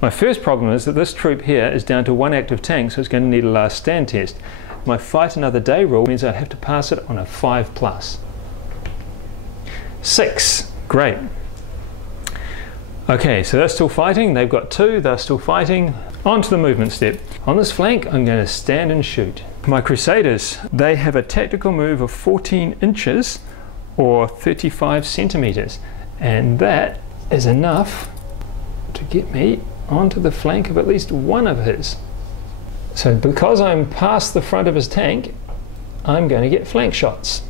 My first problem is that this troop here is down to 1 active tank, so it's going to need a last stand test. My fight another day rule means I have to pass it on a 5+. 6, great. Okay, so they're still fighting, they've got 2, they're still fighting. On to the movement step. On this flank, I'm going to stand and shoot. My Crusaders, they have a tactical move of 14 inches or 35 centimeters, and that is enough to get me onto the flank of at least one of his. So because I'm past the front of his tank, I'm going to get flank shots.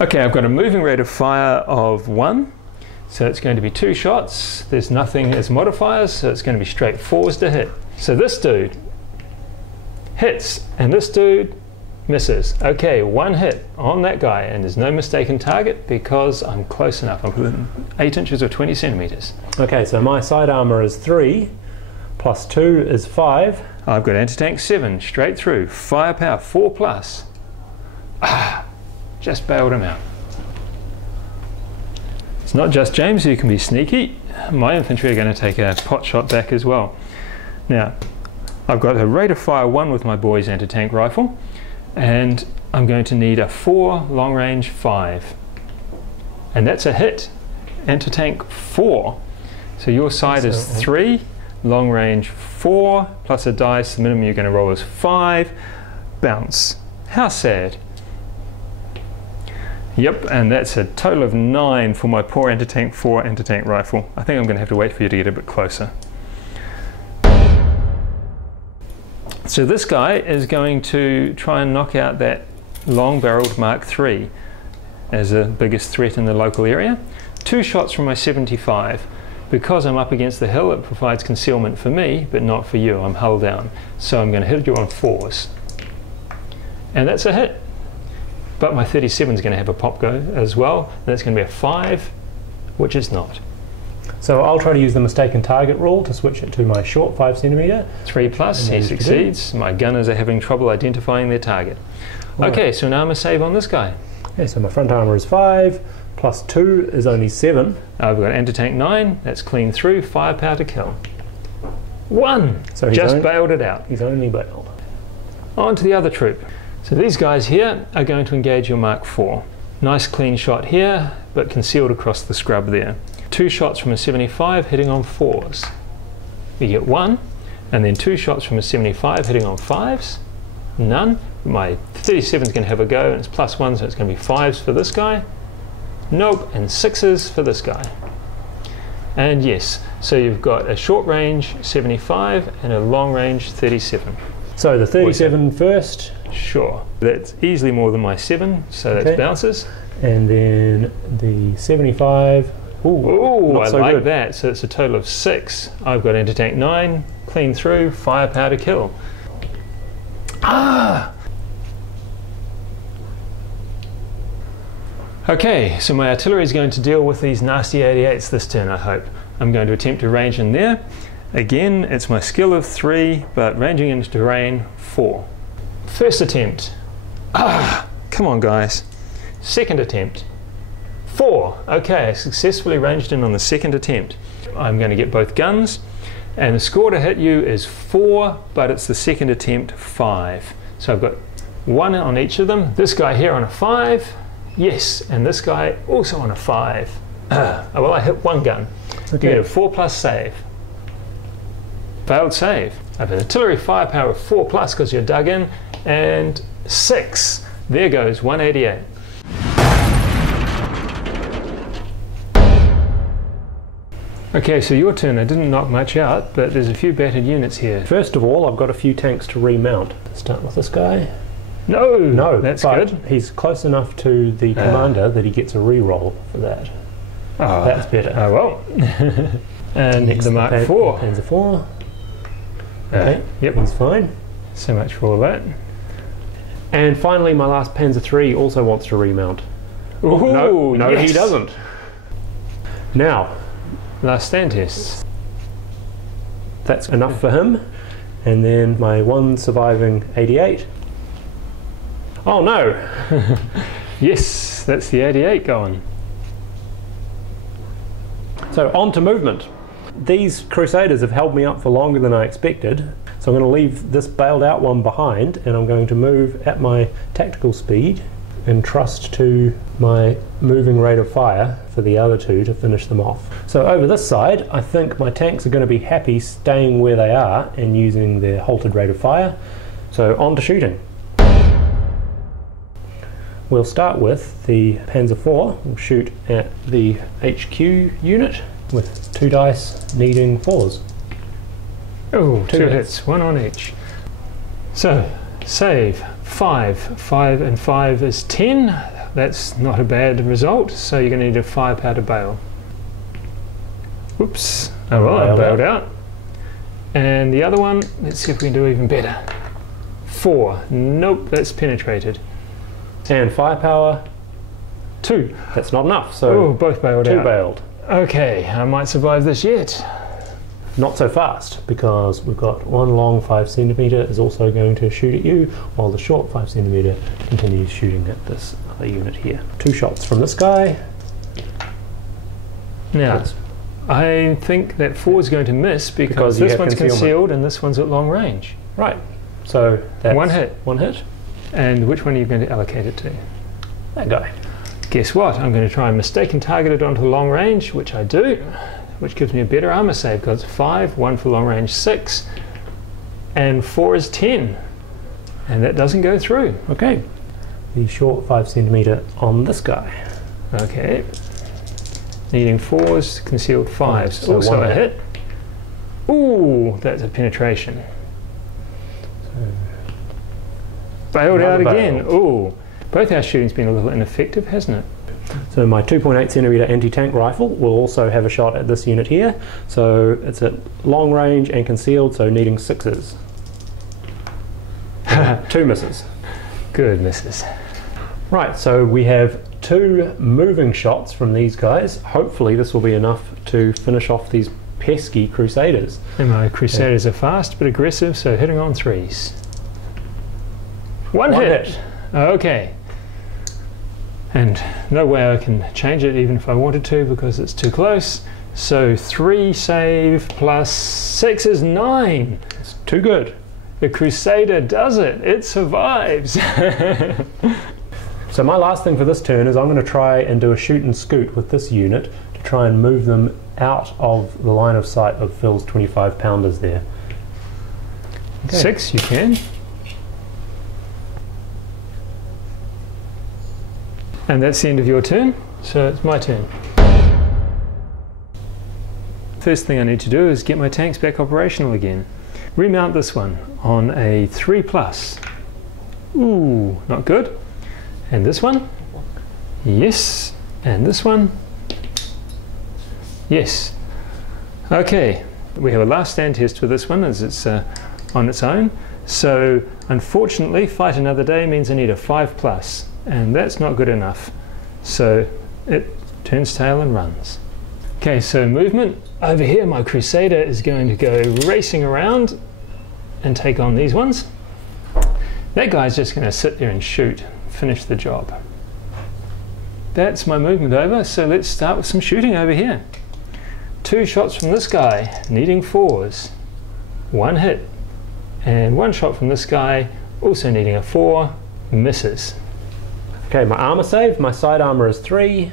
Okay, I've got a moving rate of fire of 1, so it's going to be 2 shots. There's nothing as modifiers, so it's going to be straight 4s to hit. So this dude hits, and this dude misses. Okay, 1 hit on that guy, and there's no mistaken target because I'm close enough. I'm within 8 inches or 20 centimeters. Okay, so my side armor is 3, plus 2 is 5. I've got anti-tank 7, straight through. Firepower 4+. Just bailed him out. It's not just James who can be sneaky. My infantry are going to take a pot shot back as well. Now, I've got a rate of fire 1 with my boys anti-tank rifle, and I'm going to need a 4 long range 5. And that's a hit. Anti-tank 4. So your side is 3, long range 4, plus a dice. The minimum you're going to roll is 5. Bounce. How sad. Yep, and that's a total of 9 for my poor anti-tank 4 anti-tank rifle. I think I'm going to have to wait for you to get a bit closer. So this guy is going to try and knock out that long-barreled Mark III as the biggest threat in the local area. 2 shots from my 75. Because I'm up against the hill, it provides concealment for me, but not for you. I'm hull down. So I'm going to hit you on 4s. And that's a hit. But my 37 is going to have a pop go as well, and that's going to be a 5, which is not. So I'll try to use the mistaken target rule to switch it to my short 5 centimeter. 3+, he succeeds. My gunners are having trouble identifying their target. Okay, so now I'm a save on this guy. Okay, so my front armor is 5, plus 2 is only 7. I've got anti-tank 9, that's clean through, firepower to kill. 1, so just bailed it out. He's only bailed. On to the other troop. So these guys here are going to engage your Mark IV. Nice clean shot here, but concealed across the scrub there. 2 shots from a 75 hitting on 4s. You get 1, and then 2 shots from a 75 hitting on 5s. None. My 37 is going to have a go, and it's +1, so it's going to be 5s for this guy. Nope, and 6s for this guy. And yes, so you've got a short range 75 and a long range 37. So the 37 first. Sure. That's easily more than my 7, so that's bounces. And then the 75. Ooh, I like that. So it's a total of 6. I've got anti-tank 9, clean through, firepower to kill. Okay, so my artillery is going to deal with these nasty 88s this turn, I hope. I'm going to attempt to range in there. Again, it's my skill of 3, but ranging into terrain 4. First attempt. Come on guys. Second attempt. 4. Okay, I successfully ranged in on the second attempt. I'm going to get both guns, and the score to hit you is 4, but it's the second attempt 5. So I've got 1 on each of them. This guy here on a 5. Yes, and this guy also on a 5. Well, I hit 1 gun. Okay. You get a 4+ save. Failed save. I have an artillery firepower of 4+ because you're dug in, and 6. There goes 188. Okay, so your turn. I didn't knock much out, but there's a few battered units here. First of all, I've got a few tanks to remount. Start with this guy. No, that's good. He's close enough to the commander that he gets a re-roll for that. Oh, that's better. Oh well. And next the Mark IV. Panzer IV. Okay, Yep. he's fine. So much for all that. And finally, my last Panzer III also wants to remount. Ooh, no, yes. he doesn't. Now, Last stand tests. that's enough for him. And then my one surviving 88. Oh no! Yes, that's the 88 going. So on to movement. These Crusaders have held me up for longer than I expected, so I'm going to leave this bailed out one behind, and I'm going to move at my tactical speed and trust to my moving rate of fire for the other two to finish them off. So over this side, I think my tanks are going to be happy staying where they are and using their halted rate of fire. So on to shooting. We'll start with the Panzer IV. We'll shoot at the HQ unit with 2 dice needing 4s. Oh, two hits. hits, one on each. So, save 5. 5 and 5 is 10. That's not a bad result, so you're going to need a firepower bail. Whoops. Oh well, I bailed out. And the other one, let's see if we can do even better. 4. Nope, that's penetrated. And firepower, 2. that's not enough, so Oh, both bailed 2 out. bailed. Okay, I might survive this yet. Not so fast, because we've got one long 5cm is also going to shoot at you, while the short 5cm continues shooting at this other unit here. 2 shots from this guy. Now, That's- I think that 4 is going to miss because you this have one's concealment. concealed and this one's at long range. Right, so that's One hit. 1 hit. And which one are you going to allocate it to? That guy. Guess what? I'm going to try and mistaken target it onto long range, which I do, which gives me a better armor save because 5, 1 for long range 6, and 4 is 10. And that doesn't go through. Okay. The short 5cm on this guy. Okay. Needing 4s, concealed 5s. So Also one a hit. hit. Ooh, that's a penetration. Bailed out Another again. bailed. Ooh. Both our shooting's been a little ineffective, hasn't it? So my 2.8cm anti-tank rifle will also have a shot at this unit here. So it's at long range and concealed, so needing 6s. 2 misses. Good misses. Right, so we have 2 moving shots from these guys. Hopefully this will be enough to finish off these pesky Crusaders. And my Crusaders are fast but aggressive, so hitting on 3s. One hit. Okay. And no way I can change it even if I wanted to because it's too close. So 3 save plus 6 is 9. It's too good. The Crusader does it. It survives. So my last thing for this turn is I'm going to try and do a shoot and scoot with this unit to try and move them out of the line of sight of Phil's 25 pounders there. Okay. 6 you can. And that's the end of your turn, so it's my turn. First thing I need to do is get my tanks back operational again. Remount this one on a 3+. Ooh, not good. And this one? Yes. And this one? Yes. Okay, we have a last stand test for this one as it's on its own. So unfortunately, fight another day means I need a 5+. And that's not good enough, so it turns tail and runs. Okay, so movement over here, my Crusader is going to go racing around and take on these ones. That guy's just going to sit there and shoot, finish the job. That's my movement over, so let's start with some shooting over here. 2 shots from this guy, needing 4s. 1 hit, and 1 shot from this guy, also needing a 4, misses. Okay, my armor save, my side armor is 3,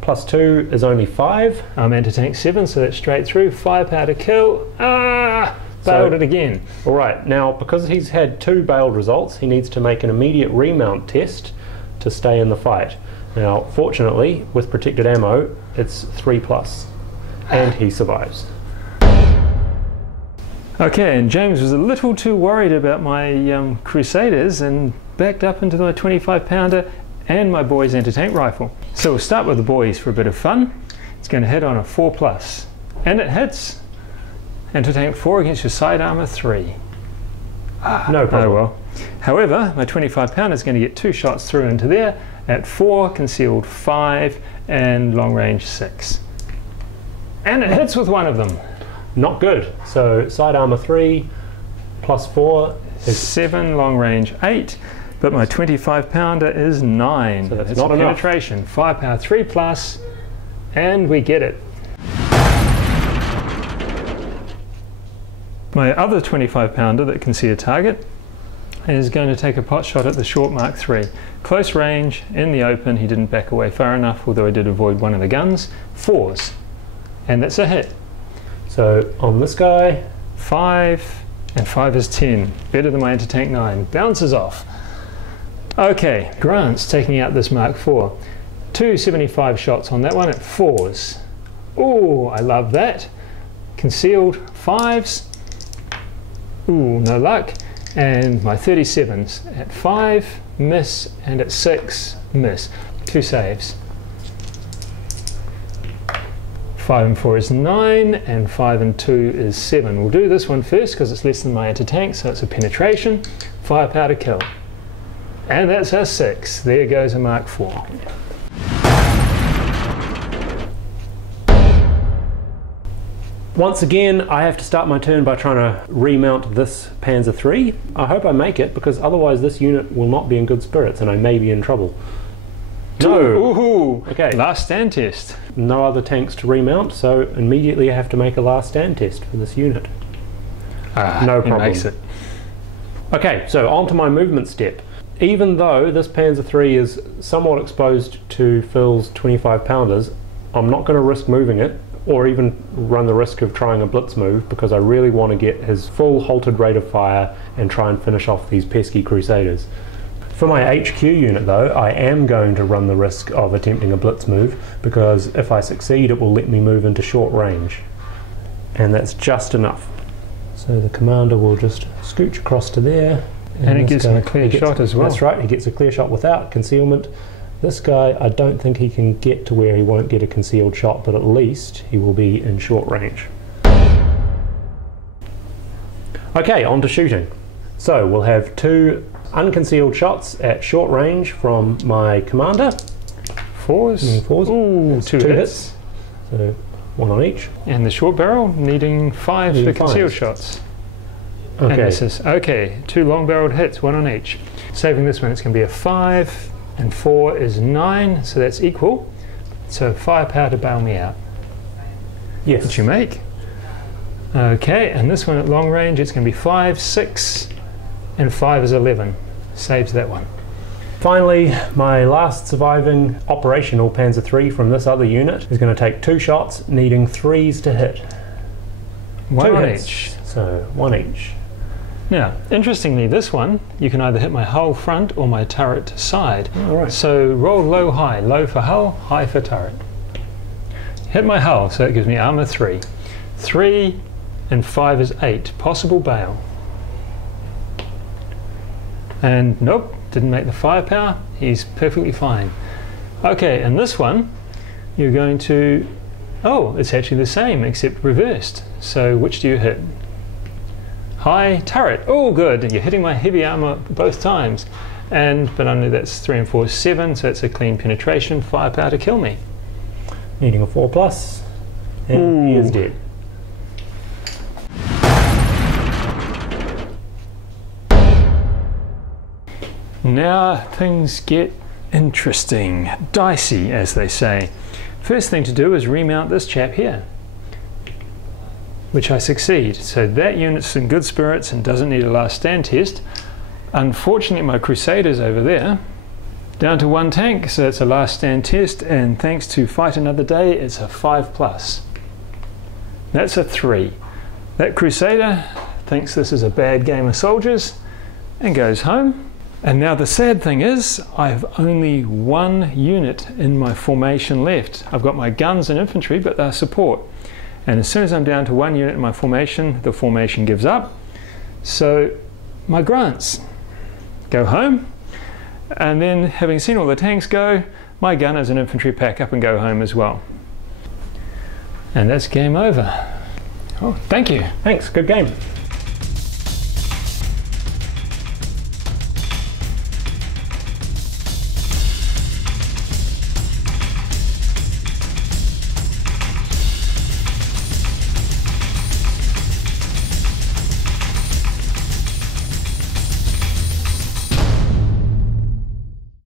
plus 2 is only 5. I'm anti-tank 7, so that's straight through. Firepower to kill. Ah! Bailed it again. Alright, now because he's had 2 bailed results, he needs to make an immediate remount test to stay in the fight. Now, fortunately, with protected ammo, it's 3+, and he survives. Okay, and James was a little too worried about my Crusaders and backed up into my 25 pounder and my boy's anti-tank rifle. So we'll start with the boys for a bit of fun. It's going to hit on a 4+, and it hits. Anti-tank 4 against your side armor 3. No problem. Oh well. However, my 25 pounder is going to get 2 shots through into there at 4, concealed 5, and long range 6. And it hits with one of them. Not good. So side armor 3 plus 4 is 7, long range 8, but my 25 pounder is 9. So that's It's not a enough. penetration. Firepower 3 plus, and we get it. My other 25 pounder that can see a target is going to take a pot shot at the short Mark III. Close range, in the open, he didn't back away far enough, although I did avoid one of the guns. 4s, and that's a hit. so on this guy. 5, and 5 is 10. Better than my anti-tank 9. Bounces off. Okay, Grant's taking out this Mark IV. 275 shots on that one at 4s. Ooh, I love that. Concealed 5s. Ooh, no luck. And my 37s at 5, miss, and at 6, miss. 2 saves. 5 and 4 is 9, and 5 and 2 is 7. We'll do this one first because it's less than my anti-tank, so it's a penetration. Firepower to kill. And that's a 6. There goes a Mark IV. Once again, I have to start my turn by trying to remount this Panzer III. I hope I make it, because otherwise this unit will not be in good spirits and I may be in trouble. No! Ooh, Okay. last stand test. No other tanks to remount, so immediately I have to make a last stand test for this unit. No He problem. makes it. Okay, so on to my movement step. Even though this Panzer III is somewhat exposed to Phil's 25 pounders, I'm not going to risk moving it, or even run the risk of trying a blitz move, because I really want to get his full halted rate of fire and try and finish off these pesky Crusaders. For my HQ unit though, I am going to run the risk of attempting a blitz move, because if I succeed it will let me move into short range. And that's just enough. So the commander will just scooch across to there. And it this gives guy- him a clear he gets- shot as well. That's right, he gets a clear shot without concealment. This guy, I don't think he can get to where he won't get a concealed shot, but at least he will be in short range. Okay, on to shooting. So we'll have 2 unconcealed shots at short range from my commander. 4s. 4s. Ooh, That's 2 2 hits. So 1 on each. And the short barrel needing 5 for Needing concealed 5s. shots. And Okay, this is, okay, 2 long barreled hits, 1 on each. Saving this one, it's going to be a 5, and 4 is 9, so that's equal. So firepower to bail me out. yes. What you make? Okay, and this one at long range, it's going to be 5, 6, and 5 is 11. Saves that one. Finally, my last surviving operational Panzer III from this other unit is going to take 2 shots, needing 3s to hit. 1 2 on hits. each. So 1 each. Now, interestingly, this one, you can either hit my hull front or my turret side. Alright. So roll low, high. Low for hull, high for turret. Hit my hull, so it gives me armor 3. 3 and 5 is 8. Possible bail. And nope, didn't make the firepower. He's perfectly fine. Okay, and this one, you're going to... Oh, it's actually the same, except reversed. So which do you hit? High turret. Oh, good. You're hitting my heavy armor both times. But only that's 3 and 4 is 7, so it's a clean penetration. Firepower to kill me. Needing a 4+. And he is Ooh. dead. Now things get interesting. Dicey, as they say. First thing to do is remount this chap here, which I succeed. So that unit's in good spirits and doesn't need a last stand test. Unfortunately, my Crusaders over there, down to 1 tank, so it's a last stand test, and thanks to Fight Another Day, it's a 5+. That's a 3. That Crusader thinks this is a bad game of soldiers and goes home. And now the sad thing is, I have only 1 unit in my formation left. I've got my guns and infantry, but they're support. And as soon as I'm down to 1 unit in my formation, the formation gives up. So my grants go home, and then having seen all the tanks go, my gunners and infantry pack up and go home as well. And that's game over. Oh, thank you. Thanks, good game.